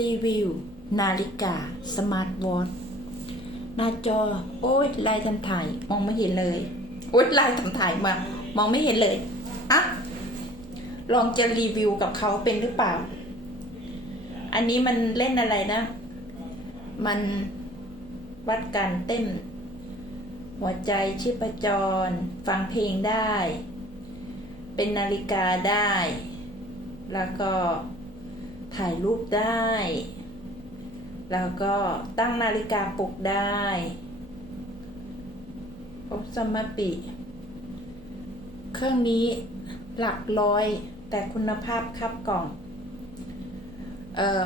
รีวิว นาฬิกา สมาร์ทวอทหน้าจอ โอ้ยลายทำถ่าย มองไม่เห็นเลย โอ้ยลายทำถ่ายมา มองไม่เห็นเลยอะลองจะรีวิวกับเขาเป็นหรือเปล่า อันนี้มันเล่นอะไรนะ มันวัดการเต้น หัวใจชีพจร ฟังเพลงได้ เป็นนาฬิกาได้ แล้วก็ ถ่ายรูปได้ แล้วก็ตั้งนาฬิกาปลุกได้พบสมปิ เครื่องนี้หลักร้อยแต่คุณภาพครับกล่อง เอ่อ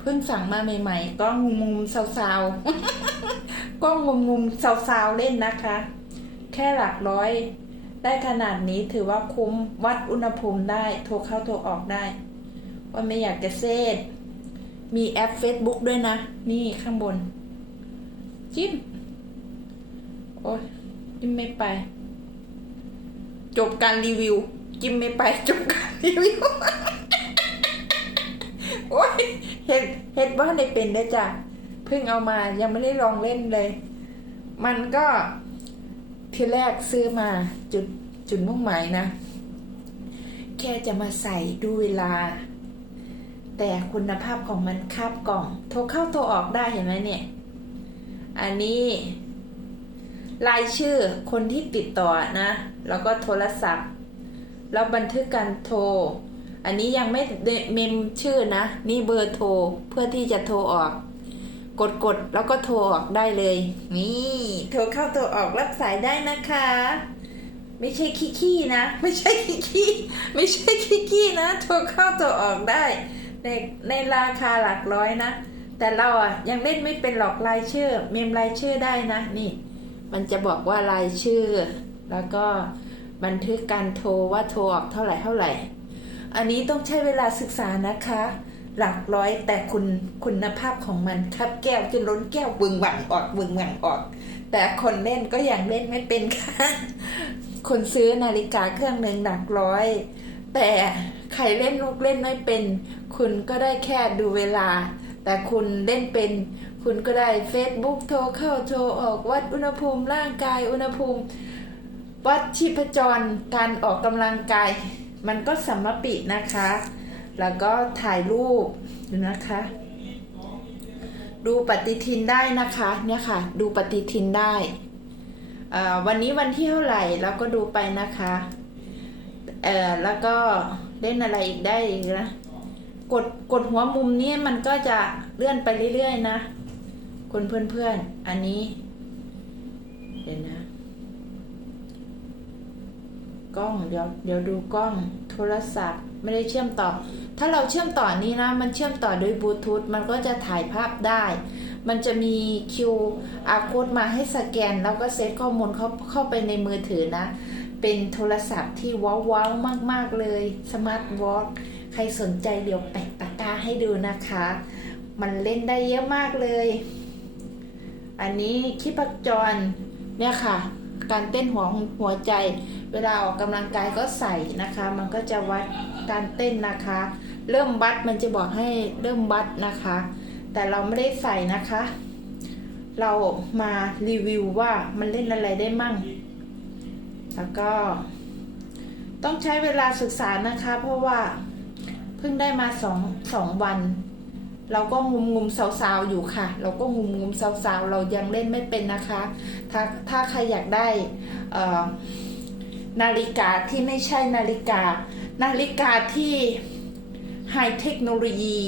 เพิ่งสั่งมาใหม่ ๆ ก็งุมงุมๆสาวๆ ก็งุมงุมสาวๆ เล่นนะคะ แค่หลักร้อย ได้ขนาดนี้ถือว่าคุ้มวัดอุณหภูมิได้ โทรเข้าโทรออกได้ ว่าไม่อยากจะเซตมีแอป Facebook ด้วยนะ นี่ข้างบน จิ้ม โอ้ยจิ้มไม่ไป จบการรีวิว จิ้มไม่ไป จบการรีวิว โอ้ยเห็ดเห็ดว่าในเป็นได้จ้ะ เพิ่งเอามายังไม่ได้ลองเล่นเลย มันก็ทีแรกซื้อมาจุดจุดมุ่งหมายนะ แค่จะมาใส่ดูเวลา แต่คุณภาพของมันคาบกล่อง โทรเข้าโทรออกได้เห็นไหมเนี่ย อันนี้รายชื่อคนที่ติดต่อนะ แล้วก็โทรศัพท์ แล้วบันทึกการโทร อันนี้ยังไม่เมมชื่อนะ นี่เบอร์โทรเพื่อที่จะโทรออก กดกดแล้วก็โทรออกได้เลย นี่ โทรเข้าโทรออกรับสายได้นะคะ ไม่ใช่ขี้ขี้นะ ไม่ใช่ขี้ขี้ไม่ใช่ขี้ขี้นะ โทรเข้าโทรออกได้ ในในราคาหลักร้อยนะ แต่เราอะยังเล่นไม่เป็นหลอกรายชื่อเมมรายชื่อได้นะนี่ มันจะบอกว่ารายชื่อ แล้วก็บันทึกการโทรว่าโทรออกเท่าไหร่เท่าไหร่ อันนี้ต้องใช้เวลาศึกษานะคะ หลักร้อยแต่คุณคุณภาพของมันครับแก้วจนล้นแก้ววึงหวังออกวึงหวังออก แต่คนเล่นก็ยังเล่นไม่เป็นค่ะคนซื้อนาฬิกาเครื่องหนึ่งหลักร้อย แต่ใครเล่นลูกเล่นไม่เป็น คุณก็ได้แค่ดูเวลา แต่คุณเล่นเป็น คุณก็ได้ Facebook โทรเข้าโทรออกวัดอุณหภูมิร่างกายอุณหภูมิ วัดชีพจรการออกกำลังกาย มันก็สัมมปินะคะ แล้วก็ถ่ายรูปดูนะคะ ดูปฏิทินได้นะคะเนี่ยค่ะ ดูปฏิทินได้อ่อวันนี้วันที่เท่าไหร่เราก็ดูไปนะคะเออแล้วก็เล่นอะไรอีกได้อีกนะ กดกดหัวมุมนี้มันก็จะเลื่อนไปเรื่อยๆนะคุณเพื่อนๆ อันนี้ เดี๋ยวนะ กล้องเดี๋ยวเดี๋ยวดูกล้องโทรศัพท์ไม่ได้เชื่อมต่อ ถ้าเราเชื่อมต่อนี้นะ มันเชื่อมต่อโดยบลูทูธมันก็จะถ่ายภาพได้ มันจะมี QR code มาให้สแกน แล้วก็เซตข้อมูลเข้าเข้าไปในมือถือนะ เป็นโทรศัพท์ที่ว้าวววมาก ๆเลยสมาร์ทวอท ใครสนใจเดี๋ยวแปะตะกร้าให้ดูนะคะ มันเล่นได้เยอะมากเลย อันนี้คิปจรเนี่ยค่ะ การเต้นหัวหัวใจ เวลาออกกำลังกายก็ใส่นะคะ มันก็จะวัดการเต้นนะคะ เริ่มวัดมันจะบอกให้เริ่มวัดนะคะ แต่เราไม่ได้ใส่นะคะ เรามารีวิวว่ามันเล่นอะไรได้มั่ง แล้วก็ต้องใช้เวลาศึกษานะคะ เพราะว่า เพิ่งได้มาสองสองวัน เราก็งุมงุมสาวๆอยู่ค่ะ เราก็งุมงุมสาวๆเรายังเล่นไม่เป็นนะคะ ถ้าถ้าใครอยากได้นาฬิกาที่ไม่ใช่นาฬิกา นาฬิกาที่ไฮเทคโนโลยี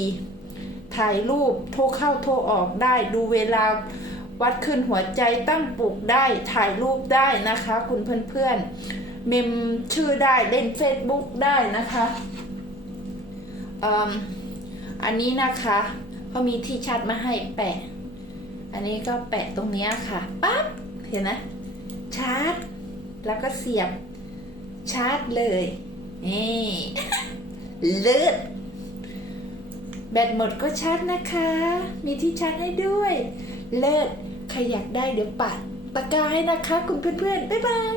ถ่ายรูปโทรเข้าโทรออกได้ดูเวลาวัดขึ้นหัวใจตั้งปลุกได้ถ่ายรูปได้นะคะ คุณเพื่อนๆเมมชื่อได้เล่น Facebook ได้นะคะ อันนี้นะคะเขามีที่ชัดมาให้แปะ อันนี้ก็แปะตรงนี้ค่ะปั๊บเห็นไหมชาร์จ แล้วก็เสียบชาร์จเลยนี่เลิศแบตหมดก็ชาร์จนะคะ มีที่ชาร์จให้ด้วย เลิศใครอยากได้เดี๋ยวปัดตะกราให้นะคะ คุณเพื่อนๆ บ๊ายบาย